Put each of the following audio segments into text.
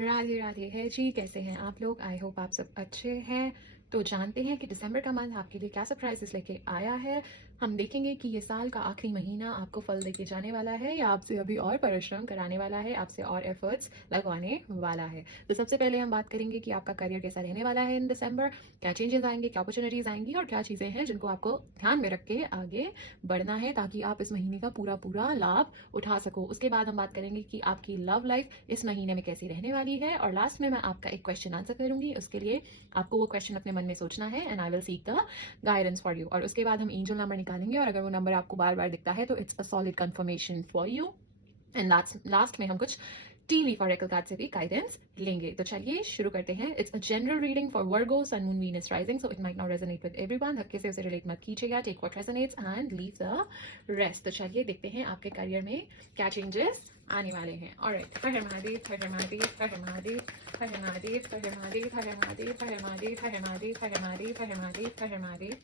राधे राधे है जी। कैसे हैं आप लोग? आई होप आप सब अच्छे हैं। तो जानते हैं कि दिसंबर का मंथ आपके लिए क्या सरप्राइजेस लेके आया है। हम देखेंगे कि ये साल का आखिरी महीना आपको फल देके जाने वाला है या आपसे अभी और परिश्रम कराने वाला है, आपसे और एफर्ट्स लगवाने वाला है। तो सबसे पहले हम बात करेंगे कि आपका करियर कैसा रहने वाला है इन दिसंबर, क्या चेंजेस आएंगे, क्या अपॉर्चुनिटीज आएंगी और क्या चीज़ें हैं जिनको आपको ध्यान में रख के आगे बढ़ना है ताकि आप इस महीने का पूरा पूरा लाभ उठा सको। उसके बाद हम बात करेंगे कि आपकी लव लाइफ इस महीने में कैसी रहने वाली है और लास्ट में मैं आपका एक क्वेश्चन आंसर करूंगी। उसके लिए आपको वो क्वेश्चन अपने मन में सोचना है and I will seek the guidance for you. और उसके बाद हम एंजल नंबर निकालेंगे और अगर वो नंबर आपको बार बार दिखता है तो it's a solid confirmation for you. And last में हम कुछ टी लीफ ऑरेकल कार्ड से भी गाइडेंस लेंगे। तो चलिए शुरू करते हैं। It's a general reading for Virgo, sun, moon, Venus, rising, so it might not resonate with everyone. धक्के से उसे रिलेट मत कीजिएगा। Take what resonates and leave the rest. तो चलिए देखते हैं आपके करियर में क्या चेंजेस आने वाले हैं। ऑलराइट, हर हर महादेव, हर हर महादेव, हर हर महादेव, हर हर महादेव, हर हर महादेव, हर हर महादेव, हर हर महादेव, हर हर महादेव, हर हर महादेव, हर हर महादेव, हर हर महादेव,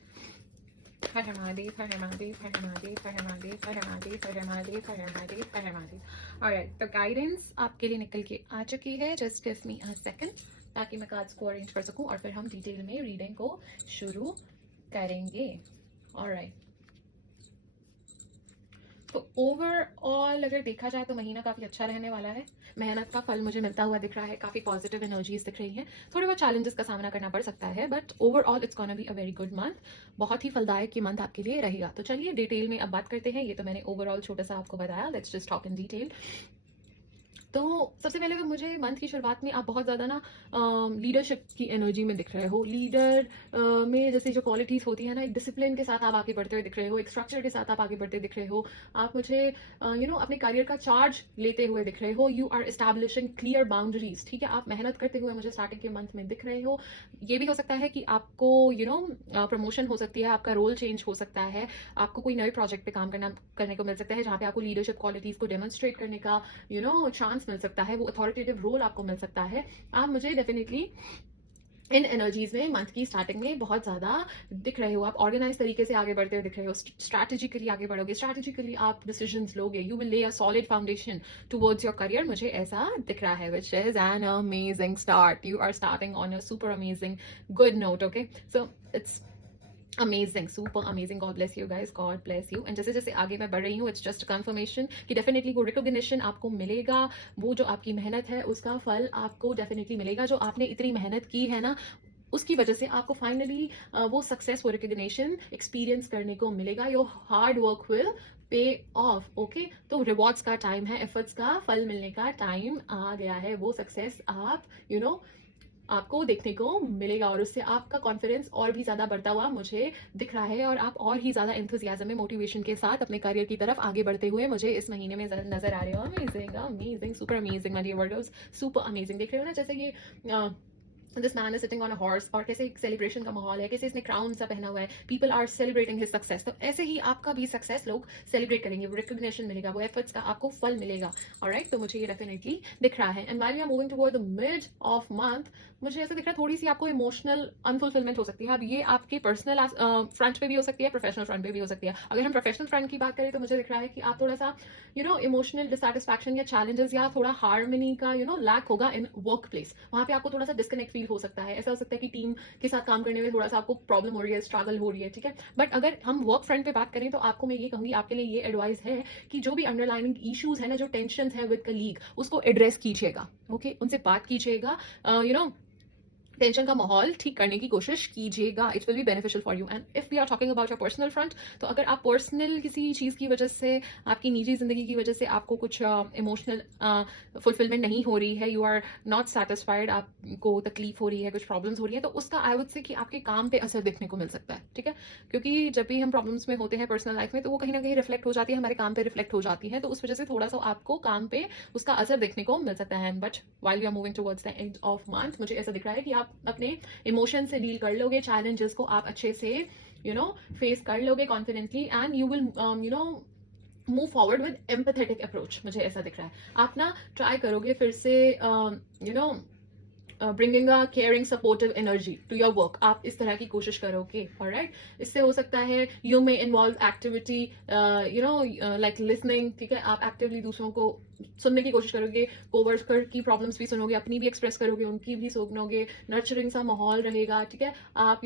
हर हर महादेव, हर हर महादेव, हर हर महादेव, हर हर महादेव, हर हर महादेव, हर हर महादेव, हर हर महादेव, हर हर महादेव। ऑलराइट, तो गाइडेंस आपके लिए निकल के आ चुकी है। Just give me a second ताकि मैं कार्ड्स को अरेंज कर सकूं और फिर हम डिटेल में रीडिंग को शुरू करेंगे। ऑलराइट, तो ओवरऑल अगर देखा जाए तो महीना काफ़ी अच्छा रहने वाला है। मेहनत का फल मुझे मिलता हुआ दिख रहा है, काफ़ी पॉजिटिव एनर्जीज दिख रही हैं। थोड़े बहुत चैलेंजेस का सामना करना पड़ सकता है but overall it's gonna be a very good month. बहुत ही फलदायक ये मंथ आपके लिए रहेगा। तो चलिए डिटेल में अब बात करते हैं। ये तो मैंने ओवरऑल छोटा सा आपको बताया, let's just talk in detail. तो सबसे पहले तो मुझे मंथ की शुरुआत में आप बहुत ज़्यादा ना लीडरशिप की एनर्जी में दिख रहे हो। लीडर में जैसे जो क्वालिटीज़ होती है ना, एक डिसिप्लिन के साथ आप आगे बढ़ते हुए दिख रहे हो, एक स्ट्रक्चर के साथ आप आगे बढ़ते दिख रहे हो। आप मुझे अपने करियर का चार्ज लेते हुए दिख रहे हो। You are establishing clear boundaries. ठीक है, आप मेहनत करते हुए मुझे स्टार्टिंग के मंथ में दिख रहे हो। ये भी हो सकता है कि आपको प्रमोशन हो सकती है, आपका रोल चेंज हो सकता है, आपको कोई नए प्रोजेक्ट पे काम करने को मिल सकता है जहाँ पे आपको लीडरशिप क्वालिटीज़ को डेमोन्स्ट्रेट करने का चांस मिल सकता है, वो अथॉरिटेटिव रोल आपको मिल सकता है। आप मुझे डेफिनेटली इन एनर्जीज में मंथ की स्टार्टिंग में बहुत ज्यादा दिख रहे हो। आप ऑर्गेनाइज तरीके से आगे बढ़ते हुए दिख रहे हो, स्ट्रैटेजिकली आगे बढ़ोगे, स्ट्रैटेजिकली आप डिसीजंस लोगे। You will lay a solid foundation towards your career. मुझे ऐसा दिख रहा है, which is an amazing start. You are starting on a super amazing good note. Okay, so it's amazing, super amazing. God bless you guys, God bless you. And जैसे जैसे आगे मैं बढ़ रही हूँ, इट्स जस्ट कंफर्मेशन कि definitely वो recognition आपको मिलेगा। वो जो आपकी मेहनत है उसका फल आपको डेफिनेटली मिलेगा। जो आपने इतनी मेहनत की है ना, उसकी वजह से आपको फाइनली वो सक्सेस, वो रिकॉग्निशन एक्सपीरियंस करने को मिलेगा। Your hard work will pay of. Okay, तो रिवॉर्ड्स का टाइम है, एफर्ट्स का फल मिलने का टाइम आ गया है। वो सक्सेस आप आपको देखने को मिलेगा और उससे आपका कॉन्फिडेंस और भी ज्यादा बढ़ता हुआ मुझे दिख रहा है और आप और ही ज्यादा एंथुजियाज्म में, मोटिवेशन के साथ अपने करियर की तरफ आगे बढ़ते हुए मुझे इस महीने में नजर आ रहे हो। Amazing, amazing, super amazing my dear warders, super amazing. देख रहे हो ना जैसे ये this man is sitting on a horse, और कैसे एक सेलिब्रेशन का माहौल है, कैसे इसने क्राउन सा पहना हुआ है, people are celebrating his success. तो ऐसे ही आपका भी सक्सेस लोग सेलिब्रेट करेंगे, वो रिकॉग्निशन मिलेगा, वो एफर्ट्स का आपको फल मिलेगा। ऑलराइट, तो मुझे ये डेफिनेटली दिख रहा है। And while we are moving toward the mid of month, मुझे ऐसा दिख रहा है थोड़ी सी आपको इमोशनल अनफुलफिलमेंट हो सकती है। अब ये आपके पर्सनल फ्रंट पे भी हो सकती है, प्रोफेशनल फ्रंट पे भी हो सकती है। अगर हम प्रोफेशनल फ्रंट की बात करें तो मुझे दिख रहा है कि आप थोड़ा सा इमोशनल डिसैटिस्फैक्शन या चैलेंजेस या थोड़ा हार्मनी का लैक होगा इन वर्क प्लेस। वहां पे आपको थोड़ा सा डिस्कनेक्ट फील हो सकता है। ऐसा हो सकता है कि टीम के साथ काम करने में थोड़ा सा आपको प्रॉब्लम हो रही है, स्ट्रगल हो रही है। ठीक है, बट अगर हम वर्क फ्रंट पे बात करें तो आपको मैं ये कहूंगी, आपके लिए ये एडवाइस है कि जो भी अंडरलाइनिंग इश्यूज है ना, जो टेंशन है विद कलीग, उसको एड्रेस कीजिएगा। ओके, उनसे बात कीजिएगा, टेंशन का माहौल ठीक करने की कोशिश कीजिएगा। It will be beneficial for you. And if we are talking about your personal front, तो अगर आप पर्सनल किसी चीज़ की वजह से, आपकी निजी जिंदगी की वजह से आपको कुछ इमोशनल फुलफिलमेंट नहीं हो रही है, यू आर नॉट सेटिस्फाइड, आपको तकलीफ हो रही है, कुछ प्रॉब्लम्स हो रही है, तो उसका आई वुड से कि आपके काम पे असर देखने को मिल सकता है। ठीक है, क्योंकि जब भी हम प्रॉब्लम्स में होते हैं पर्सनल लाइफ में, तो वो कहीं ना कहीं रिफ्लेक्ट हो जाती है, हमारे काम पे रिफ्लेक्ट हो जाती है, तो उस वजह से थोड़ा सा आपको काम पे उसका असर देखने को मिल सकता है। But while we are moving towards the end of month, मुझे ऐसा दिख रहा है कि आप अपने इमोशन से डील कर लोगे, चैलेंजेस को आप अच्छे से फेस कर लोगे confidently, and you will move forward with empathetic approach. मुझे ऐसा दिख रहा है। आप ना ट्राई करोगे फिर से bringing a caring supportive energy to your work, आप इस तरह की कोशिश करोगे। ऑलराइट, इससे हो सकता है you may involve activity like listening, ठीक है, आप एक्टिवली दूसरों को सुनने की कोशिश करोगे, कोवर्कर की प्रॉब्लम्स भी सुनोगे, अपनी भी एक्सप्रेस करोगे, उनकी भी सुनोगे, नर्चरिंग सा माहौल रहेगा, ठीक है। आप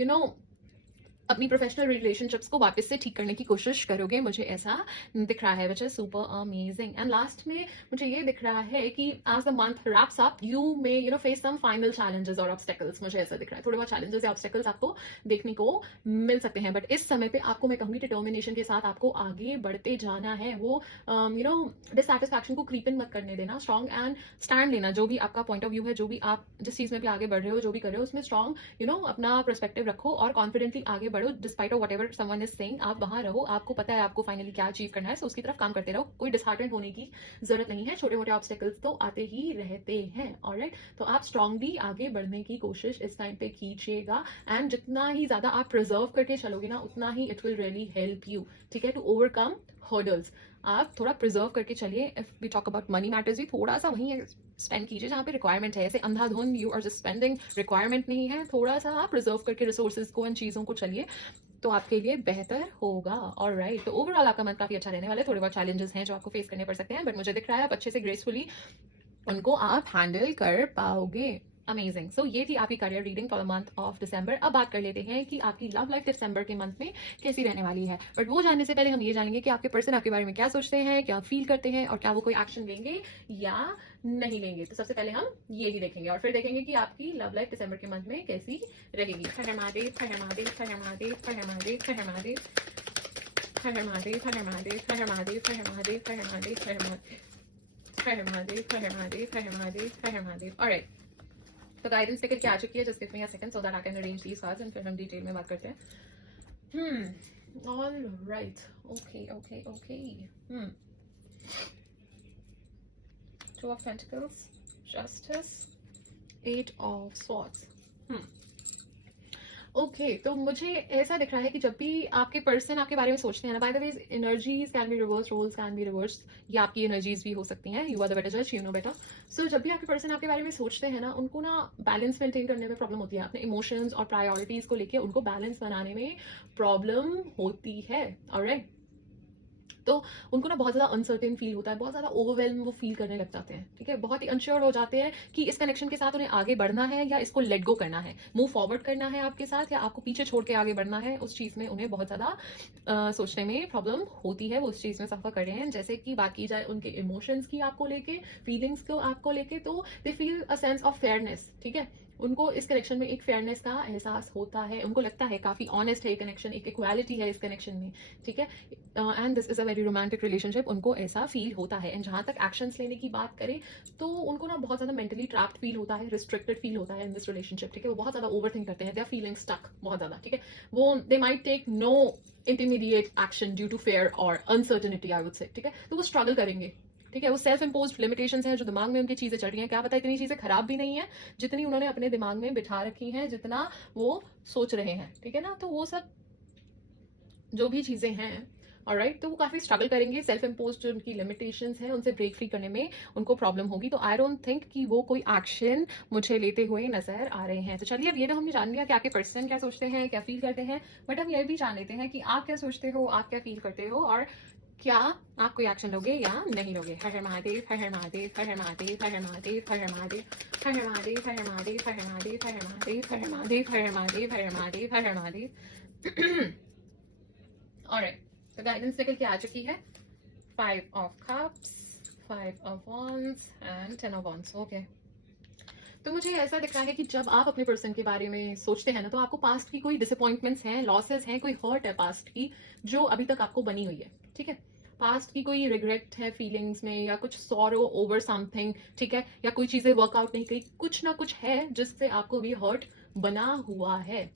अपनी प्रोफेशनल रिलेशनशिप्स को वापस से ठीक करने की कोशिश करोगे, मुझे ऐसा दिख रहा है, which is super amazing. And last में मुझे ये दिख रहा है कि as the month wraps up you may face some final challenges और ऑब्स्टेकल्स, मुझे ऐसा दिख रहा है, थोड़े बहुत चैलेंजेस या ऑब्स्टेकल्स आपको देखने को मिल सकते हैं, बट इस समय पे आपको मैं कहूंगी डिटर्मिनेशन के साथ आपको आगे बढ़ते जाना है। वो डिससैटिस्फैक्शन को क्रीप इन मत करने देना, स्ट्रॉन्ग एंड स्टैंड लेना, जो भी आपका पॉइंट ऑफ व्यू है, जो भी आप जिस चीज में भी आगे बढ़ रहे हो, जो भी कर रहे हो, उसमें स्ट्रॉन्ग अपना पर्सपेक्टिव रखो और कॉन्फिडेंटली आगे बढ़ो, despite of whatever someone is saying, आप वहां रहो, आपको पता है आपको फाइनली क्या अचीव करना है, सो उसकी तरफ काम करते रहो, कोई डिसहार्टेंड होने की जरूरत नहीं है, छोटे मोटे ऑब्स्टेकल्स तो आते ही रहते हैं। ऑलराइट, तो आप स्ट्रांगली आगे बढ़ने की कोशिश इस टाइम पे कीजिएगा, एंड जितना ही ज्यादा आप प्रिजर्व करके चलोगे ना, उतना ही it will really help you, ठीक है, टू ओवरकम हर्डल्स। आप थोड़ा प्रिजर्व करके चलिए। If we talk about money matters भी थोड़ा सा वहीं स्पेंड कीजिए जहाँ पे रिक्वायरमेंट है, ऐसे अंधाधुंध you are just spending, requirement नहीं है, थोड़ा सा आप प्रिजर्व करके रिसोर्सेज को, इन चीज़ों को चलिए, तो आपके लिए बेहतर होगा। ऑलराइट, तो ओवरऑल आपका मंथ काफी अच्छा रहने वाला है, थोड़े बहुत चैलेंजेस हैं जो आपको फेस करने पड़ सकते हैं, बट मुझे दिख रहा है आप अच्छे से ग्रेसफुली उनको आप हैंडल कर पाओगे। अमेजिंग। सो ये थी आपकी career reading for the month of December. अब बात कर लेते हैं कि आपकी लव लाइफ दिसंबर के मंथ में कैसी रहने वाली है, बट वो जानने से पहले हम ये जानेंगे कि आपके पर्सन आपके बारे में क्या सोचते हैं, क्या फील करते हैं, और क्या वो कोई एक्शन लेंगे या नहीं लेंगे। तो सबसे पहले हम ये ही देखेंगे और फिर देखेंगे कि आपकी लव लाइफ दिसंबर के मंथ में कैसी रहेगी। हर हर महादेव, हर हर महादेव, हर हर महादेव, हर हर महादेव, हर हर महादेव, हर हर महादेव, हर हर महादेव, हर हर महादेव, हर हर महादेव, हर हर महादेव, हर हर महादेव, हर हर महादेव, हर हर महादेव, हर हर महादेव, हर हर महादेव। ऑलराइट, तो गाइडेंस लेकर के आ चुकी है, just give me a second so that I can arrange these cards and फिर हम डिटेल में बात करते हैं। Alright, okay okay okay. Two of pentacles, justice, eight of swords. Okay, तो मुझे ऐसा दिख रहा है कि जब भी आपके पर्सन आपके बारे में सोचते हैं ना, by the way energies can be reverse, roles can be reverse, या आपकी एनर्जीज भी हो सकती हैं, यू आर द बेटर जज, यू नो बेटर। सो जब भी आपके पर्सन आपके बारे में सोचते हैं ना, उनको ना बैलेंस मेंटेन करने में प्रॉब्लम होती है, अपने इमोशंस और प्रायोरिटीज को लेके उनको बैलेंस बनाने में प्रॉब्लम होती है। ऑलराइट, तो उनको ना बहुत ज़्यादा अनसर्टेन फील होता है, बहुत ज़्यादा ओवरवेल्म वो फील करने लग जाते हैं, ठीक है, बहुत ही अनश्योर हो जाते हैं कि इस कनेक्शन के साथ उन्हें आगे बढ़ना है या इसको लेट गो करना है, मूव फॉरवर्ड करना है आपके साथ, या आपको पीछे छोड़ के आगे बढ़ना है। उस चीज़ में उन्हें बहुत ज़्यादा सोचने में प्रॉब्लम होती है, वो उस चीज़ में सफ़र कर रहे हैं। जैसे कि बात की जाए उनके इमोशंस की आपको लेके, फीलिंग्स को आपको लेके, तो they feel a sense of fairness, ठीक है, उनको इस कनेक्शन में एक फेयरनेस का एहसास होता है, उनको लगता है काफी ऑनेस्ट है ये कनेक्शन, एक इक्वालिटी है इस कनेक्शन में, ठीक है, and this is a very romantic relationship, उनको ऐसा फील होता है। एंड जहां तक एक्शंस लेने की बात करें तो उनको ना बहुत ज्यादा मेंटली ट्रैप्ड फील होता है, रिस्ट्रिक्टेड फील होता है इन दिस रिलेशनशिप, ठीक है, वो बहुत ज्यादा ओवर थिंक करते हैं, दे आर फीलिंग स्टक बहुत ज्यादा, ठीक है, वो they might take no intermediate action due to fear और अनसर्टेनिटी, आई वुड से, ठीक है, तो वो स्ट्रगल करेंगे, ठीक है, वो सेल्फ इम्पोज्ड लिमिटेशंस हैं जो दिमाग में उनकी चीजें चल रही हैं, क्या पता इतनी चीजें खराब भी नहीं है जितनी उन्होंने अपने दिमाग में बिठा रखी हैं, जितना वो सोच रहे हैं, ठीक है ना, तो वो सब जो भी चीजें हैं, ऑलराइट, तो वो काफी स्ट्रगल करेंगे, सेल्फ इम्पोज्ड जो उनकी लिमिटेशंस हैं उनसे ब्रेक फ्री करने में उनको प्रॉब्लम होगी। तो आई डोंट थिंक कि वो कोई एक्शन मुझे लेते हुए नजर आ रहे हैं। तो चलिए, अब ये तो हमने जान लिया कि आपके पर्सन क्या सोचते हैं, क्या फील करते हैं, बट अब ये भी जान लेते हैं कि आप क्या सोचते हो, आप क्या फील करते हो, और क्या आप कोई एक्शन लोगे या नहीं लोगे। हर हर महादेव, हर हर महादेव, हर हर महादेव, हर हर महादेव, हर हर महादेव, हर हर महादेव, हर हर महादेव, हर हर महादेव, हर हर महादेव, हर हर महादेव, हर हर महादेव, हर हर महादेव, हर हर महादेव। ऑलराइट, तो गाइडेंस निकल के आ चुकी है, 5 of cups, 5 of wands and 10 of wands। Okay, तो मुझे ऐसा दिख रहा है कि जब आप अपने पर्सन के बारे में सोचते हैं ना, तो आपको पास्ट की कोई डिसअपॉइंटमेंट्स हैं, लॉसेस हैं, कोई हर्ट है पास्ट की जो अभी तक आपको बनी हुई है, ठीक है, पास्ट की कोई रिग्रेट है फीलिंग्स में, या कुछ सॉरो ओवर समथिंग, ठीक है, या कोई चीजें वर्कआउट नहीं करी, कुछ ना कुछ है जिससे आपको भी हर्ट बना हुआ है,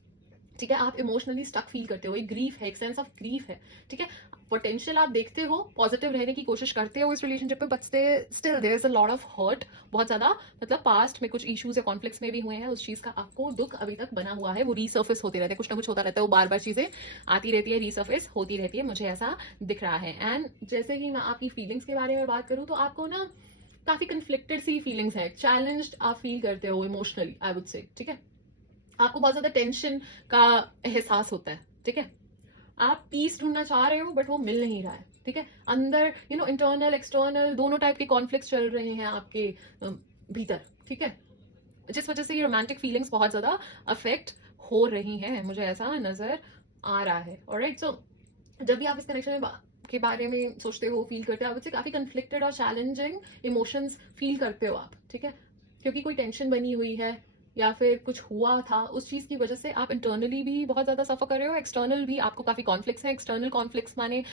ठीक है, आप इमोशनली स्टक फील करते हो, एक ग्रीफ है, एक सेंस ऑफ ग्रीफ है, ठीक है, पोटेंशियल आप देखते हो, पॉजिटिव रहने की कोशिश करते हो इस रिलेशनशिप में, but still there is a lot of hurt, बहुत ज्यादा, मतलब पास्ट में कुछ इश्यूज या कॉन्फ्लिक्ट्स में भी हुए हैं, उस चीज का आपको दुख अभी तक बना हुआ है, वो रीसर्फेस होते रहते हैं, कुछ ना कुछ होता रहता है, वो बार बार चीजें आती रहती है, रीसर्फेस होती रहती है, मुझे ऐसा दिख रहा है। एंड जैसे कि मैं आपकी फीलिंग्स के बारे में बात करूं तो आपको ना काफी कन्फ्लिक्टेड सी फीलिंग्स है, चैलेंज्ड आप फील करते हो इमोशनली, आई वुड से, ठीक है। आपको बहुत ज्यादा टेंशन का एहसास होता है, ठीक है। आप पीस ढूंढना चाह रहे हो बट वो मिल नहीं रहा है, ठीक है। अंदर इंटरनल एक्सटर्नल दोनों टाइप के कॉन्फ्लिक्ट्स चल रहे हैं आपके भीतर, ठीक है। जिस वजह से ये रोमांटिक फीलिंग्स बहुत ज्यादा अफेक्ट हो रही हैं, मुझे ऐसा नजर आ रहा है। ऑलराइट, सो जब भी आप इस कनेक्शन में के बारे में सोचते हो, फील करते हो, आप उससे काफी कन्फ्लिक्टेड और चैलेंजिंग इमोशंस फील करते हो आप, ठीक है। क्योंकि कोई टेंशन बनी हुई है या फिर कुछ हुआ था, उस चीज की वजह से आप इंटरनली भी बहुत ज्यादा सफर कर रहे हो, एक्सटर्नल भी आपको काफी कॉन्फ्लिक्ट्स हैं। एक्सटर्नल कॉन्फ्लिक्ट्स माने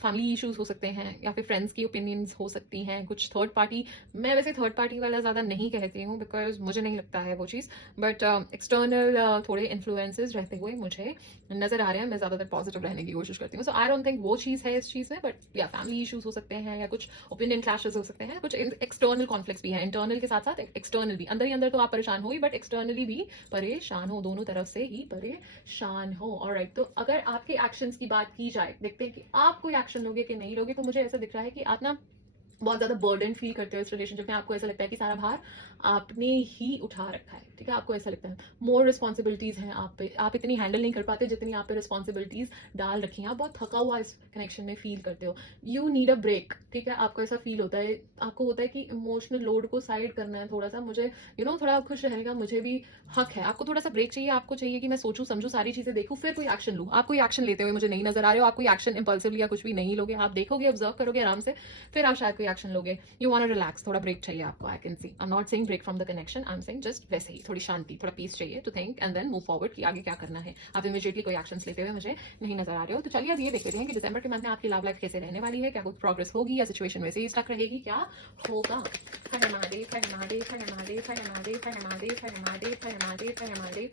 फैमिली इश्यूज हो सकते हैं या फिर फ्रेंड्स की ओपिनियंस हो सकती हैं, कुछ थर्ड पार्टी। मैं वैसे थर्ड पार्टी वाला ज़्यादा नहीं कहती हूँ बिकॉज मुझे नहीं लगता है वो चीज़, बट एक्सटर्नल थोड़े इन्फ्लुएंसेस रहते हुए मुझे नजर आ रहे हैं। मैं ज़्यादातर पॉजिटिव रहने की कोशिश करती हूँ, सो आई डोंट थिंक वो चीज़ है इस चीज़ में, बट या फैमिली इशूज हो सकते हैं या कुछ ओपिनियन क्लैशेस हो सकते हैं, कुछ एक्सटर्नल कॉन्फ्लिक्ट्स भी हैं, इंटरनल के साथ साथ एक्सटर्नल भी। अंदर ही अंदर तो आप परेशान हो ही, बट एक्सटर्नली भी परेशान हो, दोनों तरफ से ही परेशान हो। ऑलराइट, तो अगर आपके एक्शंस की बात की जाए, देखते हैं कि आप कोई एक्शन लोगे कि नहीं लोगे। तो मुझे ऐसा दिख रहा है कि आप ना बहुत ज्यादा बर्डन फील करते हो इस रिलेशनशिप में। आपको ऐसा लगता है कि सारा भार आपने ही उठा रखा है, ठीक है। आपको ऐसा लगता है मोर रिस्पॉन्सिबिलिटीज हैं आप पे, आप इतनी हैंडल नहीं कर पाते जितनी आप पे रिस्पॉन्सिबिलिटीज डाल रखी हैं। आप बहुत थका हुआ इस कनेक्शन में फील करते हो, यू नीड अ ब्रेक, ठीक है। आपको ऐसा फील होता है, आपको होता है कि इमोशनल लोड को साइड करना है थोड़ा सा, मुझे थोड़ा खुश रहने का मुझे भी हक है। आपको थोड़ा सा ब्रेक चाहिए, आपको चाहिए कि मैं सोचूं समझूं सारी चीजें देखूं फिर कोई एक्शन लूं। आप कोई एक्शन लेते हुए मुझे नहीं नजर आ रहे हो, आप कोई एक्शन इंपल्सिवली या कुछ भी नहीं लोगे, आप देखोगे, ऑब्जर्व करोगे आराम से, फिर आप शायद कोई एक्शन लोगे। यू वांट टू रिलैक्स, थोड़ा ब्रेक चाहिए आपको, I can see. I am not saying break from the connection, I am saying just वैसे ही थोड़ी शांति, थोड़ा पीस चाहिए to think and then move forward कि आगे क्या करना है। आप इमीडिएटली कोई एक्शंस लेते हुए मुझे नहीं नजर आ रहे हो। तो चलिए अब ये देख लेते हैं कि दिसंबर के मंथ में आपकी लव लाइफ कैसे रहने वाली है, क्या कुछ प्रोग्रेस होगी या सिचुएशन वैसे ही स्टक रहेगी, क्या होगा। हर महादेव, हर महादेव, हर महादेव, हर महादेव, हर महादेव, हर महादेव, हर महादेव, हर महादेव,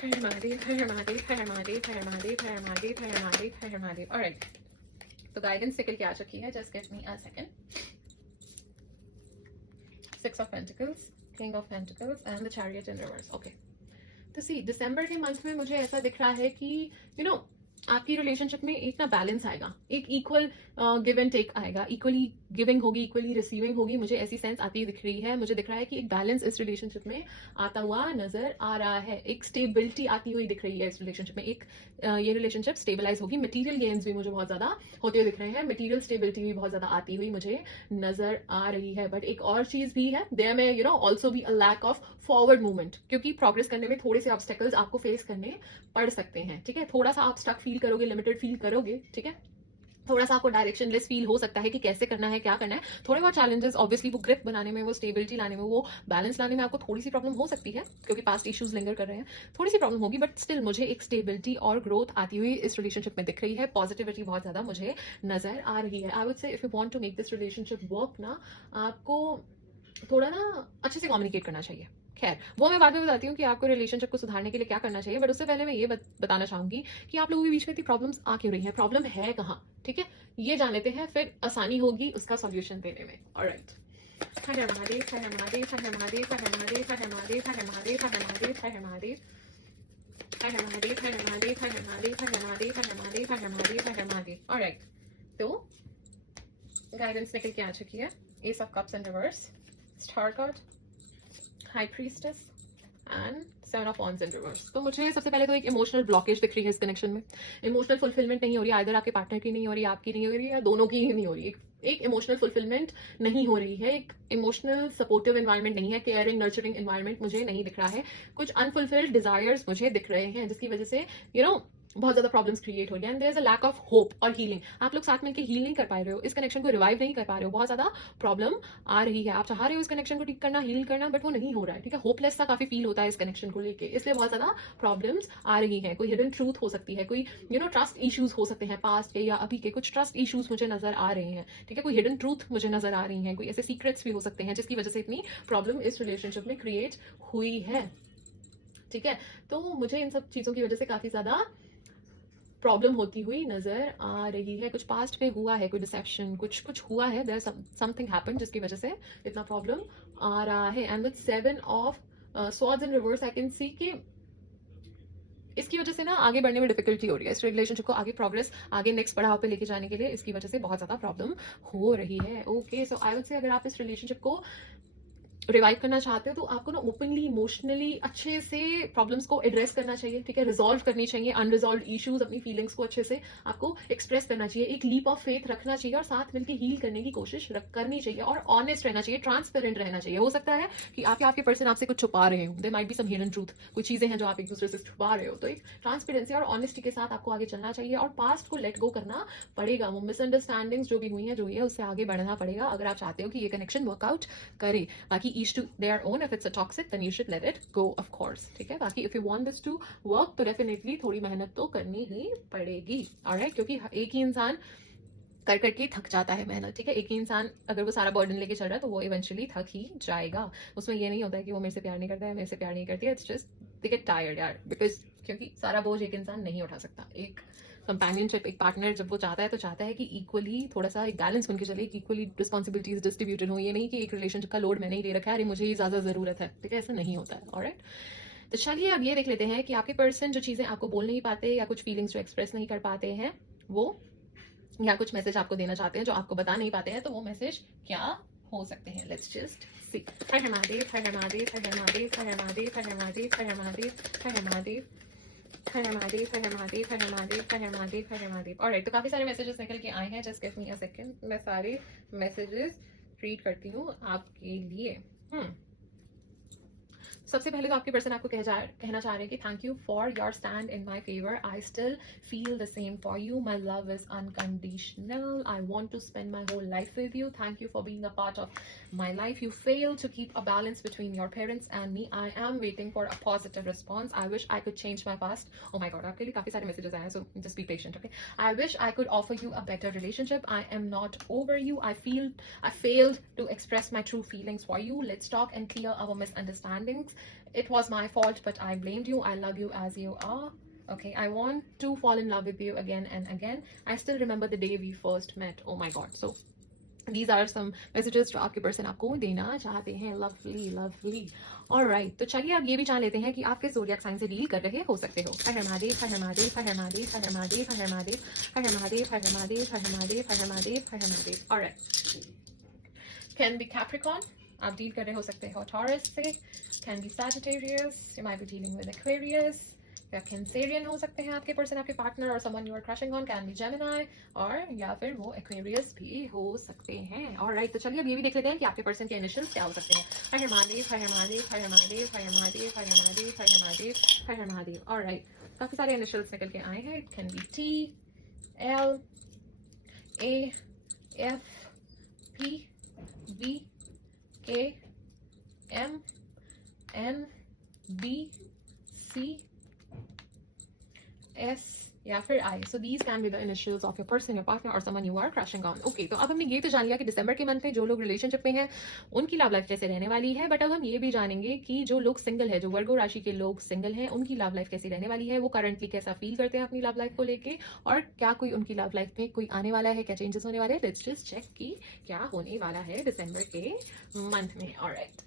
हर महादेव, हर महादेव, हर महादेव, हर महादेव, हर महादेव, हर महादेव, हर महादेव। ऑलराइट, तो गाइडेंस निकल के आ चुकी है, just give me a second. Six of Pentacles, King of Pentacles and the Chariot in reverse. Okay. तो सी दिसंबर के मंथ में मुझे ऐसा दिख रहा है कि आपकी रिलेशनशिप में एक ना बैलेंस आएगा, एक इक्वल गिव एंड टेक आएगा, इक्वली गिविंग होगी, इक्वली रिसीविंग होगी। मुझे ऐसी सेंस आती दिख रही है। मुझे दिख रहा है कि एक बैलेंस इस रिलेशनशिप में आता हुआ नजर आ रहा है, एक स्टेबिलिटी आती हुई दिख रही है इस रिलेशनशिप में। एक ये रिलेशनशिप स्टेबलाइज होगी। मटीरियल गेन्स भी मुझे बहुत ज्यादा होते हुए दिख रहे हैं, मटीरियल स्टेबिलिटी भी बहुत ज्यादा आती हुई मुझे नजर आ रही है। बट एक और चीज भी है, देयर में ऑल्सो भी a lack of forward movement, क्योंकि प्रोग्रेस करने में थोड़े से ऑब्स्टेकल्स आपको फेस करने पड़ सकते हैं, ठीक है। थोड़ा सा आप स्टक फील करोगे, लिमिटेड फील करोगे, ठीक है। थोड़ा सा आपको डायरेक्शनलेस फील हो सकता है कि कैसे करना है, क्या करना है। थोड़े बहुत चैलेंजेस ऑब्वियसली वो ग्रिप बनाने में, वो स्टेबिलिटी लाने में, वो बैलेंस लाने में आपको थोड़ी सी प्रॉब्लम हो सकती है, क्योंकि पास्ट इश्यूज लिंगर कर रहे हैं, थोड़ी सी प्रॉब्लम होगी। बट स्टिल मुझे एक स्टेबिलिटी और ग्रोथ आती हुई इस रिलेशनशिप में दिख रही है। पॉजिटिविटी बहुत ज्यादा मुझे नजर आ रही है। I would say if you want to make this relationship work ना, आपको थोड़ा ना अच्छे से कम्युनिकेट करना चाहिए। खैर, वो मैं बाद में बताती हूँ कि आपको रिलेशनशिप को सुधारने के लिए क्या करना चाहिए। बट उससे पहले मैं ये बताना चाहूंगी कि आप लोगों के बीच में इतनी प्रॉब्लम्स आ क्यों रही हैं, प्रॉब्लम है कहाँ, ठीक है। ये जान लेते हैं, फिर आसानी होगी उसका सॉल्यूशन देने में। ऑलराइट, हर हर महादेव, हर हर महादेव, हर हर महादेव, हर हर महादेव, हर हर महादेव, हर हर महादेव, हर हर महादेव, हर हर महादेव, हर हर महादेव, हर हर महादेव, हर हर महादेव, हर हर महादेव, हर हर महादेव, हर हर महादेव, हर हर महादेव। ऑलराइट, तो गाइडेंस निकल के आ चुकी है। S of cups in reverse, star card, high priestess and seven of wands in reverse. तो मुझे सबसे पहले तो एक इमोशनल ब्लॉकेज दिख रही है इस कनेक्शन में। इमोशनल फुलफिलमेंट नहीं हो रही, आइदर आपके पार्टनर की नहीं हो रही, आपकी नहीं हो रही, या दोनों की ही नहीं हो रही। एक इमोशनल फुलफिलमेंट नहीं हो रही है, एक इमोशनल सपोर्टिव एनवायरनमेंट नहीं है, केयरिंग नर्चरिंग एनवायरनमेंट मुझे नहीं दिख रहा है। कुछ अनफुलफिल्ड डिजायर्स मुझे दिख रहे हैं, जिसकी वजह से बहुत ज्यादा प्रॉब्लम्स क्रिएट हो रही है and there is a lack of hope और हीलिंग। आप लोग साथ मिलकर हील नहीं कर पा रहे हो, इस कनेक्शन को रिवाइव नहीं कर पा रहे हो, बहुत ज्यादा प्रॉब्लम आ रही है। आप चाह रहे हो इस कनेक्शन को ठीक करना, हील करना, बट वो नहीं हो रहा है, ठीक है। होपलेस सा काफी फील होता है इस कनेक्शन को लेके, इसलिए बहुत ज्यादा प्रॉब्लम्स आ रही है। कोई हिडन ट्रूथ हो सकती है, कोई ट्रस्ट इश्यूज हो सकते हैं, पास्ट के या अभी के कुछ ट्रस्ट इश्यूज मुझे नजर आ रहे हैं, ठीक है। कोई हिडन ट्रूथ मुझे नजर आ रही है, कोई ऐसे सीक्रेट्स भी हो सकते हैं जिसकी वजह से इतनी प्रॉब्लम इस रिलेशनशिप में क्रिएट हुई है, ठीक है। तो मुझे इन सब चीजों की वजह से काफी ज्यादा प्रॉब्लम होती हुई नजर आ रही है। कुछ पास्ट में हुआ है, कोई डिसेप्शन, कुछ हुआ है, देयर समथिंग हैपेंड जिसकी वजह से इतना प्रॉब्लम आ रहा है। And with seven of swords in reverse I can सी कि इसकी वजह से ना आगे बढ़ने में डिफिकल्टी हो रही है, इस रिलेशनशिप को आगे प्रोग्रेस, आगे नेक्स्ट पड़ाव पे लेके जाने के लिए इसकी वजह से बहुत ज़्यादा प्रॉब्लम हो रही है। ओके, सो आई वुड से अगर आप इस रिलेशनशिप को रिवाइव करना चाहते हो तो आपको ना ओपनली इमोशनली अच्छे से प्रॉब्लम्स को एड्रेस करना चाहिए, ठीक है, रिजॉल्व करनी चाहिए अनरिजॉल्व इश्यूज, अपनी फीलिंग्स को अच्छे से आपको एक्सप्रेस करना चाहिए, एक लीप ऑफ फेथ रखना चाहिए और साथ मिलकर हील करने की कोशिश करनी चाहिए और ऑनेस्ट रहना चाहिए, ट्रांसपेरेंट रहना चाहिए। हो सकता है कि आपके पर्सन आपसे कुछ छुपा रहे हो, there might be some hidden truth, कुछ चीजें हैं जो आप एक दूसरे से छुपा रहे हो, तो एक ट्रांसपेरेंसी और ऑनेस्टी के साथ आपको आगे चलना चाहिए और पास्ट को लेट गो करना पड़ेगा। वो मिसअंडरस्टैंडिंग्स जो भी हुई है, जो ये उससे आगे बढ़ना पड़ेगा अगर आप चाहते हो कि ये कनेक्शन वर्कआउट करे। बाकी each to their own, if it's a toxic then you should let it go of course, ठीक है। बाकी if you want this to work तो definitely थोड़ी मेहनत तो करनी ही पड़ेगी, alright, क्योंकि एक ही इंसान कर करके थक जाता है मेहनत, ठीक है। एक ही इंसान अगर वो सारा बर्डन लेके चल रहा है तो वो इवेंचुअली थक ही जाएगा। उसमें ये नहीं होता है कि वो मेरे से प्यार नहीं करता है, मेरे से प्यार नहीं करती है, it's just they get tired यार, बिकॉज क्योंकि सारा बोझ एक इंसान नहीं उठा सकता। एक कंपेनियनशिप, एक पार्टनर जब वो चाहता है तो चाहता है कि इक्वली थोड़ा सा एक बैलेंस बन के चले, कि इक्वली रिस्पॉन्सिबिलिटीज डिस्ट्रीब्यूटेड हो। ये नहीं कि एक रिलेशनशिप का लोड मैंने ही ले रखा है, अरे मुझे ही ज़्यादा ज़रूरत है, ठीक है, ऐसा नहीं होता है। ऑलराइट, तो चलिए अब ये देख लेते हैं कि आपके पर्सन जो चीज़ें आपको बोल नहीं पाते या कुछ फीलिंग्स जो एक्सप्रेस नहीं कर पाते हैं वो, या कुछ मैसेज आपको देना चाहते हैं जो आपको बता नहीं पाते हैं, तो वो मैसेज क्या हो सकते हैं। Let's just see. Her her Mahadev, her her Mahadev, her her Mahadev, her her Mahadev, her her Mahadev, her her Mahadev, her her Mahadev, her her Mahadev, her her Mahadev, her her Mahadev, her her Mahadev, her her Mahadev. Alright, तो काफी सारे मैसेजेस निकल के आए हैं, just give me a second, मैं सारे messages read करती हूँ आपके लिए। सबसे पहले तो आपके पर्सन आपको कहना चाह रहे हैं कि thank you for your stand in my favour, I still feel the same for you, my love is unconditional, I want to spend my whole life with you, thank you for being a part of my life, you fail to keep a balance between your parents and me, I am waiting for a positive response, I wish I could change my past. Oh my God, आपके लिए काफी सारे messages आए हैं, so just be patient, okay. I wish I could offer you a better relationship, I am not over you, I failed to express my true feelings for you, let's talk and clear our misunderstandings, it was my fault but I blamed you, I love you as you are, okay, I want to fall in love with you again and again, I still remember the day we first met। oh my god, so these are some messages जो आपके person आपको देना चाहते हैं। Lovely lovely, alright, तो चलिए अब ये भी जान लेते हैं कि आप किस ज़ोडिएक साइन से डील कर रहे हो सकते हो। हर हर महादेव, हर हर महादेव, हर हर महादेव, हर हर महादेव, हर हर महादेव, हर हर महादेव, हर हर महादेव, हर हर महादेव, हर हर महादेव, हर हर Mahadev. Alright, can be Capricorn, आप डील कर रहे हो सकते हो टॉरस से, can be Sagittarius, you might be dealing with Aquarius, या कैंसेरियन हो सकते हैं आपके पर्सन, आपके पार्टनर, और someone you are crushing on can be Gemini, और या फिर वो एक्वेरियस भी हो सकते हैं। ऑलराइट, तो चलिए अब ये भी देख लेते हैं कि आपके पर्सन के इनिशियल्स क्या हो सकते हैं। हर हर महादेव, हर हर महादेव, हर हर महादेव, हर हर महादेव, हर हर महादेव, हर हर महादेव, हर हर महादेव। ऑलराइट, काफी सारे इनिशियल्स निकल के आए हैं, it can be T, L, A, F, P, B, K, M, N, B, C, S या फिर I, so these can be the initials of your person, your partner or someone you are crushing on। okay, तो अब हमने ये तो जान लिया कि दिसंबर के मंथ में जो लोग रिलेशनशिप में हैं उनकी लव लाइफ कैसे रहने वाली है, बट अब हम ये भी जानेंगे कि जो लोग सिंगल है, जो वर्गो राशि के लोग सिंगल हैं, उनकी लव लाइफ कैसी रहने वाली है, वो करंटली कैसा फील करते हैं अपनी लव लाइफ को लेके, और क्या कोई उनकी लव लाइफ में कोई आने वाला है, क्या चेंजेस होने वाले हैं। लेट्स जस्ट चेक कि क्या होने वाला है दिसंबर के मंथ में। ऑलराइट,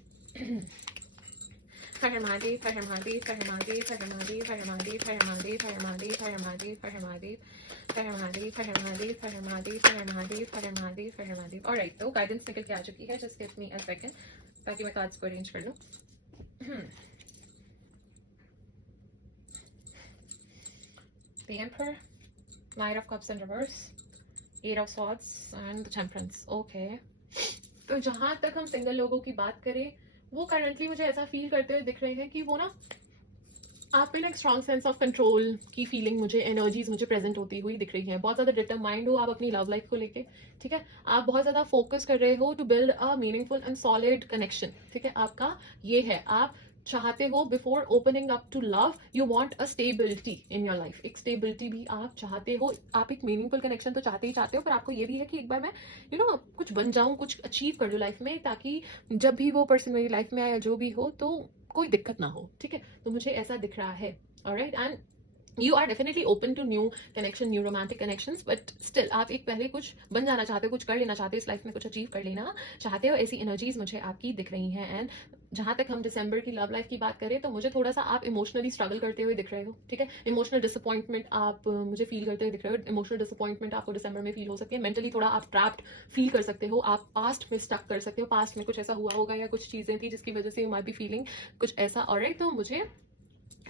हर हर महादेव, हर हर महादेव, हर हर महादेव, हर हर महादेव, हर हर महादेव, हर हर महादेव, हर हर महादेव, हर हर महादेव, हर हर महादेव, हर हर महादेव, हर हर महादेव, हर हर महादेव, हर हर महादेव, हर हर महादेव, हर हर महादेव। ऑलराइट, तो गाइडेंस निकल के आ चुकी है, just give me a second ताकि मैं कार्ड्स को अरेंज कर लूं। The Emperor, Knight of Cups in reverse, Eight of Swords and the Temperance। okay, तो जहां तक हम सिंगल लोगों की बात करें, वो करंटली मुझे ऐसा फील करते हुए दिख रहे हैं कि वो ना आप पे ना एक स्ट्रॉन्ग सेंस ऑफ कंट्रोल की फीलिंग, मुझे एनर्जीज मुझे प्रेजेंट होती हुई दिख रही है। बहुत ज़्यादा डिटरमाइंड हो आप अपनी लव लाइफ को लेके, ठीक है, आप बहुत ज़्यादा फोकस कर रहे हो to build a meaningful and solid connection, ठीक है, आपका ये है, आप चाहते हो before opening up to love you want a stability in your life, एक स्टेबिलिटी भी आप चाहते हो, आप एक मीनिंगफुल कनेक्शन तो चाहते ही चाहते हो, पर आपको ये भी है कि एक बार मैं कुछ बन जाऊं, कुछ अचीव कर लूं लाइफ में, ताकि जब भी वो पर्सन मेरी लाइफ में आए या जो भी हो तो कोई दिक्कत ना हो, ठीक है, तो मुझे ऐसा दिख रहा है। Alright, and you are definitely open to new connection, new romantic connections, but still आप एक पहले कुछ बन जाना चाहते हो, कुछ कर लेना चाहते हो, इस लाइफ में कुछ अचीव कर लेना चाहते हो, ऐसी एनर्जीज मुझे आपकी दिख रही हैं। एंड जहां तक हम दिसंबर की लव लाइफ की बात करें तो मुझे थोड़ा सा आप इमोशनली स्ट्रगल करते हुए दिख रहे हो, ठीक है। इमोशनल डिसअपॉइंटमेंट आप मुझे फील करते हुए दिख रहे हो। इमोशनल डिसअपॉइंटमेंट आपको दिसंबर में फील हो सकती है। मेंटली थोड़ा आप ट्रैप्ड फील कर सकते हो, आप पास्ट में स्टक कर सकते हो, पास्ट में कुछ ऐसा हुआ होगा या कुछ चीजें थी जिसकी वजह से यू माइट बी फीलिंग कुछ ऐसा। ऑलराइट, तो मुझे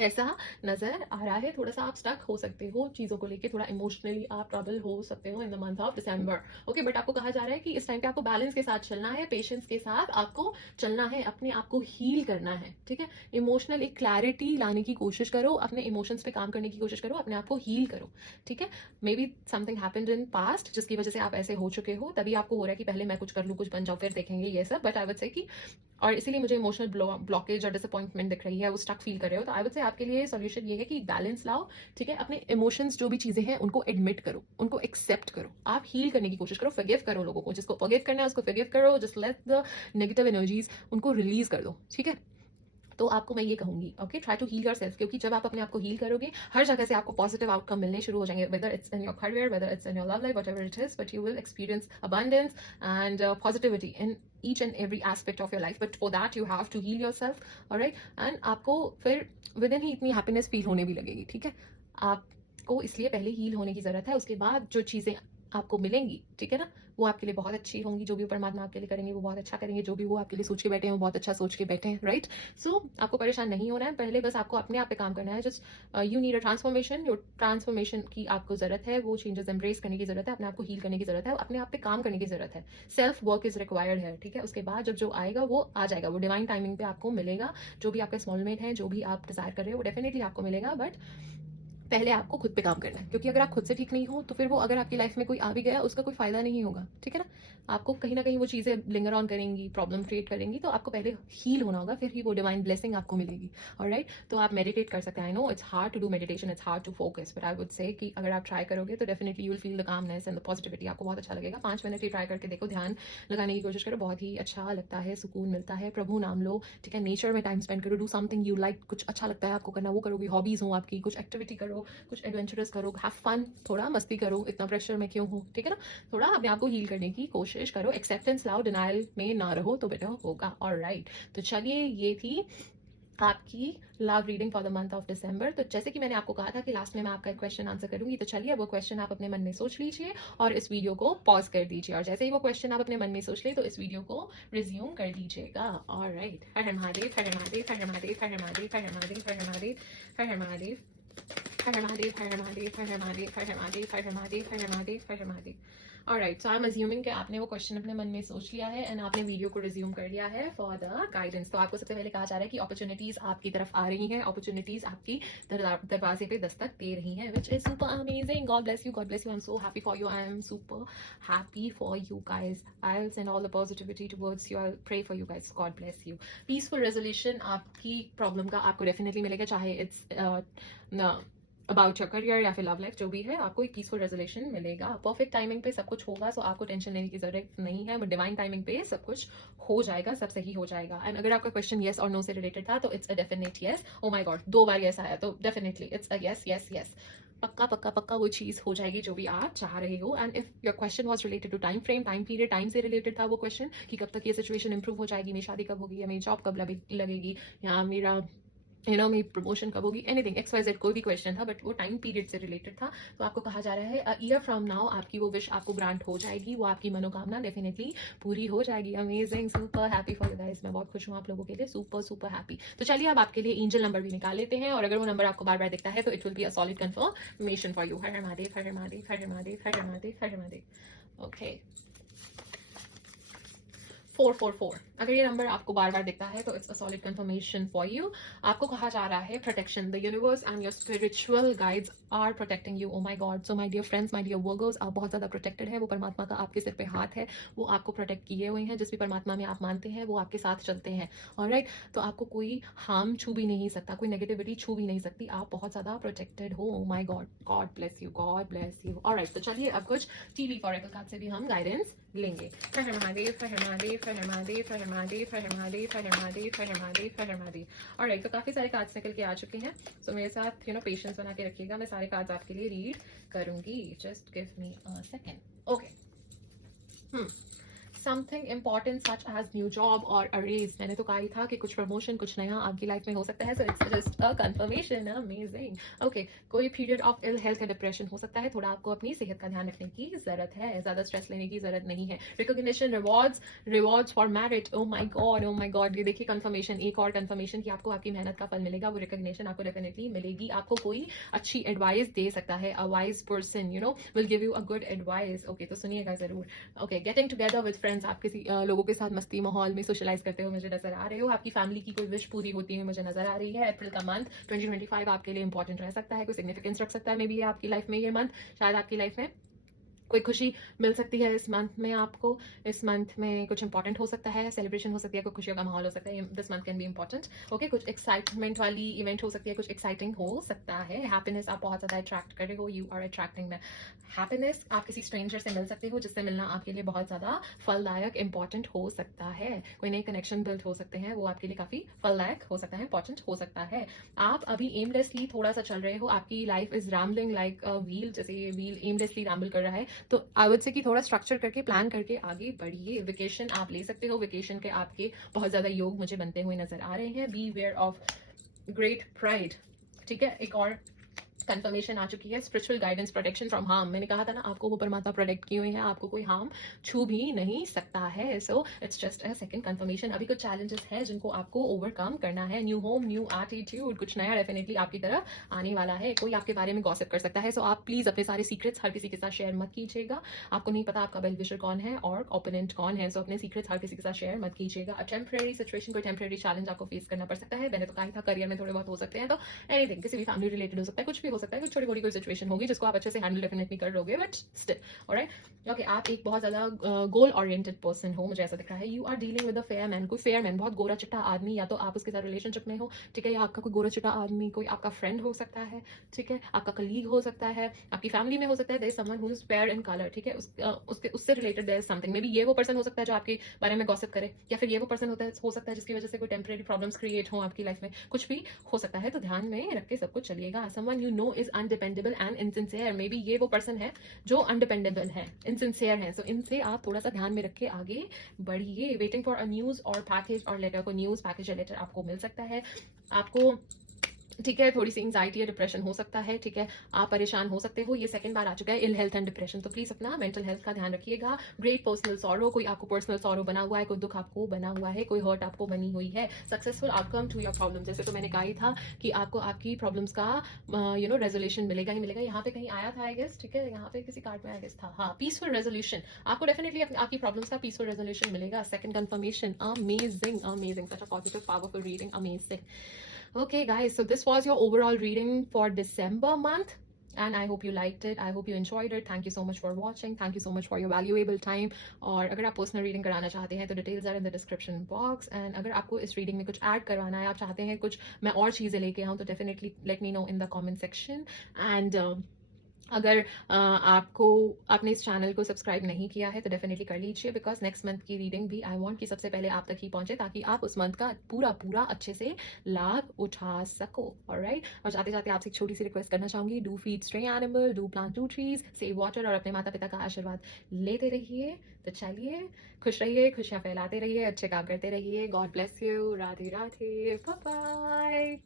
ऐसा नजर आ रहा है, थोड़ा सा आप स्टक हो सकते हो चीजों को लेके, थोड़ा इमोशनली आप ट्रबल हो सकते हो in the month of December. Okay, but आपको कहा जा रहा है कि इस टाइम पे आपको बैलेंस के साथ चलना है, पेशेंस के साथ आपको चलना है, अपने आप को हील करना है, ठीक है। इमोशनल एक क्लैरिटी लाने की कोशिश करो, अपने इमोशंस पे काम करने की कोशिश करो, अपने आप को हील करो, ठीक है। May be something happened in past जिसकी वजह से आप ऐसे हो चुके हो, तभी आपको हो रहा है कि पहले मैं कुछ कर लूँ, कुछ बन जाऊँ, फिर देखेंगे ये सब। बट आई वुड से कि, और इसीलिए मुझे इमोशनल ब्लॉकेज और डिसअपॉइंटमेंट दिख रही है, वो स्टक फील कर रहे हो, तो आई वुड से आपके लिए सॉल्यूशन ये है कि बैलेंस लाओ, ठीक है। अपने इमोशंस जो भी चीजें हैं उनको एडमिट करो, उनको एक्सेप्ट करो, आप हील करने की कोशिश करो, फॉरगिव करो लोगों को, जिसको फॉरगिव करना है उसको फॉरगिव करो, just let the negative energies उनको रिलीज कर दो, ठीक है। तो आपको मैं ये कहूंगी, okay, try to heal yourself, क्योंकि जब आप अपने आप को हील करोगे हर जगह से आपको पॉजिटिव आउटकम मिलने शुरू हो जाएंगे, whether it's in your career, whether it's in your love life, whatever it is, but you will experience abundance and positivity in each and every aspect of your life, but for that you have to heal yourself, all right, and आपको फिर with in ही इतनी happiness feel होने भी लगेगी, ठीक है। आपको इसलिए पहले हील होने की जरूरत है, उसके बाद जो चीजें आपको मिलेंगी, ठीक है ना, वो आपके लिए बहुत अच्छी होंगी। जो भी परमात्मा आपके लिए करेंगे वो बहुत अच्छा करेंगे, जो भी वो आपके लिए सोच के बैठे हैं वो बहुत अच्छा सोच के बैठे हैं, राइट। सो आपको परेशान नहीं होना है, पहले बस आपको अपने आप पे काम करना है। Just you need a transformation, your transformation की आपको जरूरत है, वो चेंजेस एम्ब्रेस करने की जरूरत है, अपने आप को हील करने की जरूरत है, अपने आप पे काम करने की जरूरत है। सेल्फ वर्क इज रिक्वायर्ड है, ठीक है। उसके बाद जब जो आएगा वो आ जाएगा, वो डिवाइन टाइमिंग पे आपको मिलेगा। जो भी आपका स्मॉलमेट है, जो भी आप डिजायर कर रहे हो वो डेफिनेटली आपको मिलेगा, बट पहले आपको खुद पे काम करना है, क्योंकि अगर आप खुद से ठीक नहीं हो तो फिर वो अगर आपकी लाइफ में कोई आ भी गया उसका कोई फायदा नहीं होगा, ठीक है ना। आपको कहीं ना कहीं वो चीजें लिंगर ऑन करेंगी, प्रॉब्लम क्रिएट करेंगी, तो आपको पहले हील होना होगा, फिर ही वो डिवाइन ब्लेसिंग आपको मिलेगी, ऑलराइट। तो आप मेडिटेट कर सकते हैं। I know it's hard to do meditation, it's hard to focus, but I would say कि अगर आप ट्राई करोगे तो definitely you will feel the calmness and the positivity, आपको बहुत अच्छा लगेगा। 5 मिनट ही ट्राई करके देखो, ध्यान लगाने की कोशिश करो, बहुत ही अच्छा लगता है, सुकून मिलता है। प्रभु नाम लो, ठीक है। नेचर में टाइम स्पेंड करो, डू समथिंग यू लाइक, कुछ अच्छा लगता है आपको करना वो करोगे, हॉबीज हो आपकी, कुछ एक्टिविटी करो, कुछ एडवेंचरस करो, हैव फन, थोड़ा मस्ती करो, इतना प्रेशर में क्यों हो, ठीक है ना। थोड़ा अपने आप को हील करने की कोशिश करो, एक्सेप्टेंस लाओ, डिनायल में ना रहो तो बेटर होगा, ऑलराइट। तो चलिए, ये थी आपकी love reading for the month of December. तो जैसे कि मैंने आपको कहा था कि लास्ट में मैं आपका एक क्वेश्चन आंसर करूंगी, तो चलिए वो क्वेश्चन आप अपने मन में सोच लीजिए और इस वीडियो को पॉज कर दीजिए, और जैसे ही वो क्वेश्चन आप अपने मन में सोच ले तो इस वीडियो को रिज्यूम कर दीजिएगा, alright. Her her Mahadev, her her Mahadev, her her Mahadev, her her Mahadev, her her Mahadev, her her Mahadev, her her Mahadev, her her Mahadev, her her Mahadev, her her Mahadev, her her Mahadev, her her Mahadev, her her Mahadev, her her Mahadev. Alright, so I am assuming कि आपने वो question अपने मन में सोच लिया है and आपने वीडियो को रिज्यूम कर लिया है फॉर द गाइडेंस। तो आपको सबसे पहले कहा जा रहा है कि अपॉर्चुनिटीज आपकी तरफ आ रही हैं, अपॉर्चुनिटीज आपकी दरवाजे पे दस्तक दे रही हैं, which is super amazing. God bless you, God bless you, I am so happy for you, I am super happy for you guys. I will send all the positivity towards you, I will pray for you guys, God bless you. Peaceful resolution आपकी problem का आपको definitely मिलेगा, चाहे it's about your career या फिर love life, जो भी है आपको एक पीसफुल रेजोल्यूशन मिलेगा। परफेक्ट टाइमिंग पे सब कुछ होगा, सो आपको टेंशन लेने की जरूरत नहीं है, बट डिवाइन टाइमिंग पे सब कुछ हो जाएगा, सब सही हो जाएगा। एंड अगर आपका क्वेश्चन येस और नो से रिलेटेड था तो it's a definite yes. O my God, 2 bar yes आया, तो definitely it's a yes, yes, yes. पक्का पक्का पक्का वो चीज हो जाएगी जो भी आप चाह रहे हो। And if your question was related to time frame, time period, time से रिलेटेड था वो क्वेश्चन कि कब तक ये सिचुएशन इंप्रूव हो जाएगी, मेरी शादी कब होगी, या मेरी जॉब कब लगेगी, या मेरा मेरी प्रमोशन कब होगी, एनीथिंग XYZ कोई भी क्वेश्चन था, बट वो टाइम पीरियड से रिलेटेड था। तो आपको कहा जा रहा है अ ईयर फ्रॉम नाउ आपकी वो विश आपको ग्रांट हो जाएगी, वो आपकी मनोकामना डेफिनेटली पूरी हो जाएगी। Amazing, super happy for you guys, मैं बहुत खुश हूँ आप लोगों के लिए, सुपर सुपर हैप्पी। तो चलिए अब आपके लिए एंजल नंबर भी निकाल लेते हैं, और अगर वो नंबर आपको बार बार दिखता है तो it will be a solid confirmation for you. Her her Mahadev, her her Mahadev, her her Mahadev, her her Mahadev, her her Mahadev. Okay, 444, अगर ये नंबर आपको बार बार दिखता है तो it's a solid confirmation for you. आपको कहा जा रहा है protection, the universe and your spiritual guides are protecting you. Oh my God, so my dear friends, my dear Virgos, आप बहुत ज्यादा प्रोटेक्टेड है। वो परमात्मा का आपके सिर पे हाथ है, वो आपको प्रोटेक्ट किए हुए हैं। जिस भी परमात्मा में आप मानते हैं वो आपके साथ चलते हैं, ऑलराइट। तो आपको कोई हार्म छू भी नहीं सकता, कोई नेगेटिविटी छू भी नहीं सकती, आप बहुत ज्यादा प्रोटेक्टेड हो। ओ my God, God bless you, God bless you, alright. तो चलिए अब कुछ टीवी फॉरेकल कार्ड से भी हम गाइडेंस लेंगे। हर हर महादेव, हर हर महादेव, हर हर महादेव, हर हर महादेव, हर हर महादेव, हर हर महादेव, हर हर महादेव, हर हर महादेव। ऑलराइट, तो काफ़ी सारे कार्ड्स निकल के आ चुके हैं। सो मेरे साथ पेशेंस बना के रखिएगा, मैं सारे कार्ड्स आपके लिए रीड करूंगी। Just give me a second. Okay. Something important such as new job और अ रेज। मैंने तो कहा ही था कि कुछ प्रमोशन, कुछ नया आपकी लाइफ में हो सकता है। So it's just a confirmation. Amazing. Okay, कोई पीरियड ऑफ इल हेल्थ या डिप्रेशन हो सकता है। थोड़ा आपको अपनी सेहत का ध्यान रखने की जरूरत है, ज्यादा स्ट्रेस लेने की जरूरत नहीं है। Recognition, rewards for merit. O my God, O my God. ये देखिए कंफर्मेशन, एक और कंफर्मेशन कि आपको आपकी मेहनत का फल मिलेगा। वो रिकॉग्निशन आपको डेफिनेटली मिलेगी। आपको कोई अच्छी एडवाइस दे सकता है। A wise person will give you a good advice. Okay, तो सुनिएगा जरूर। Okay, getting together with friends. आप किसी लोगों के साथ मस्ती माहौल में सोशलाइज करते हुए मुझे नजर आ रहे हो। आपकी फैमिली की कोई विश पूरी होती है मुझे नजर आ रही है। अप्रैल का मंथ 2025 आपके लिए इंपॉर्टेंट रह सकता है, कोई सिग्निफिकेंस रख सकता है। मे बी आपकी लाइफ में ये मंथ, शायद आपकी लाइफ में कोई खुशी मिल सकती है इस मंथ में आपको। इस मंथ में कुछ इंपॉर्टेंट हो सकता है, सेलिब्रेशन हो सकती है, कोई खुशियों का माहौल हो सकता है। This month can be important. Okay, कुछ एक्साइटमेंट वाली इवेंट हो सकती है, कुछ एक्साइटिंग हो सकता है। हैप्पीनेस आप बहुत ज़्यादा अट्रैक्ट कर रहे हो, यू आर अट्रैक्टिंग में हैप्पीनेस। आप किसी स्ट्रेंजर से मिल सकते हो जिससे मिलना आपके लिए बहुत ज़्यादा फलदायक इंपॉर्टेंट हो सकता है। कोई नए कनेक्शन बिल्ड हो सकते हैं, वो आपके लिए काफ़ी फलदायक हो सकता है, इंपॉर्टेंट हो सकता है। आप अभी एमलेसली थोड़ा सा चल रहे हो, आपकी life is rambling like a wheel. जैसे ये व्हील एमलेसली रैम्बल कर रहा है, तो आई वुड से कि थोड़ा स्ट्रक्चर करके प्लान करके आगे बढ़िए। वेकेशन आप ले सकते हो, वेकेशन के आपके बहुत ज्यादा योग मुझे बनते हुए नजर आ रहे हैं। Be aware of great pride. ठीक है, एक और कंफर्मेशन आ चुकी है। Spiritual guidance, protection from harm. मैंने कहा था ना, आपको वो परमात्मा प्रोटेक्ट किए हुए हैं, आपको कोई हार्म छू भी नहीं सकता है। So it's just a second confirmation. अभी कुछ चैलेंजेस हैं जिनको आपको ओवरकम करना है। न्यू होम, न्यू एटीट्यूड, कुछ नया डेफिनेटली आपकी तरफ आने वाला है। कोई आपके बारे में गॉसिप कर सकता है, सो आप प्लीज अपने सारे सीक्रेट्स हर किसी के साथ शेयर मत कीजिएगा। आपको नहीं पता आपका वेल विशर कौन है और ओपोनेंट कौन है, सो अपने सीक्रेट्स हर किसी के साथ शेयर मत कीजिएगा। अ टेम्परेरी सिचुएशन, कोई टेम्परेरी चैलेंज आपको फेस करना पड़ सकता है। मैंने तो कहा था करियर में थोड़े बहुत हो सकते हैं, तो एनीथिंग, किसी भी फैमिली रिलेटेड हो सकता है, कुछ भी हो सकता है, कुछ छोटी मोटी कोई सिचुएशन होगी जिसको आप अच्छे से हैंडल डेफिनेटली कर लोगे, बट स्टिल। ऑलराइट, ओके, आप एक बहुत ज्यादा गोल ओरिएंटेड पर्सन हो, मुझे ऐसा दिख रहा है। You are dealing with a fair man. कोई फेयर मैन, बहुत गोरा चिट्टा आदमी, या तो आप उसके साथ रिलेशनशिप में हो, ठीक है, या आपका कोई गोरा चिट्टा आदमी कोई आपका फ्रेंड हो सकता है, ठीक है, आपका कलीग हो सकता है, आपकी फैमिली में हो सकता है। There is someone who is fair in colour, ठीक है, उससे related there is something. May be ये वो पर्सन हो सकता है जो आपके बारे में गॉसिप करे, या फिर ये वो पर्सन हो सकता है जिसकी वजह से कोई टेम्परेरी प्रॉब्लम्स क्रिएट हो आपकी लाइफ में, कुछ भी हो सकता है। तो ध्यान में रख के सब कुछ चलिएगा। Someone you know is undependable and insincere. May B ये वो पर्सन है जो अनडिपेंडेबल है, इनसिंसियर है, सो इनसे आप थोड़ा सा ध्यान में रख के आगे बढ़िए। वेटिंग फॉर अ न्यूज और पैकेज और लेटर, को न्यूज पैकेज या लेटर आपको मिल सकता है। आपको, ठीक है, थोड़ी सी एंजाइटी या डिप्रेशन हो सकता है, ठीक है, आप परेशान हो सकते हो। ये सेकंड बार आ चुका है इल हेल्थ एंड डिप्रेशन, तो प्लीज अपना मेंटल हेल्थ का ध्यान रखिएगा। ग्रेट पर्सनल सॉरो, कोई आपको पर्सनल सॉरो बना हुआ है, कोई दुख आपको बना हुआ है, कोई हर्ट आपको बनी हुई है। Successful outcome to your problem, जैसे तो मैंने कहा ही था कि आपको आपकी प्रॉब्लम्स का रेजोल्यूशन मिलेगा ही मिलेगा। यहाँ पे कहीं आया था आई गेस, ठीक है, यहाँ पे किसी कार्ड में आई गेस था, हाँ, पीसफुल रेजोल्यूशन। आपको डेफिनेटली आपकी प्रॉब्लम्स का पीसफुल रेजोल्यूशन मिलेगा। Second confirmation, amazing amazing, such a positive powerful reading, amazing. Okay, guys, so this was your overall reading for December month, and I hope you liked it. I hope you enjoyed it. Thank you so much for watching. Thank you so much for your valuable time. और अगर आप personal reading कराना चाहते हैं तो details are in the description box. And अगर आपको इस रीडिंग में कुछ ऐड करवाना है, आप चाहते हैं कुछ मैं और चीज़ें लेके आऊँ, तो definitely let me know in the comment section. And अगर आपने इस चैनल को सब्सक्राइब नहीं किया है तो डेफिनेटली कर लीजिए, बिकॉज नेक्स्ट मंथ की रीडिंग भी आई वांट कि सबसे पहले आप तक ही पहुंचे, ताकि आप उस मंथ का पूरा अच्छे से लाभ उठा सको। ऑलराइट, और जाते जाते आपसे एक छोटी सी रिक्वेस्ट करना चाहूंगी, do feed stray animal, do plant 2 trees, save water, और अपने माता पिता का आशीर्वाद लेते रहिए। तो चलिए, खुश रहिए, खुशियां फैलाते रहिए, अच्छे काम करते रहिए। God bless you, Radhe Radhe, bye bye.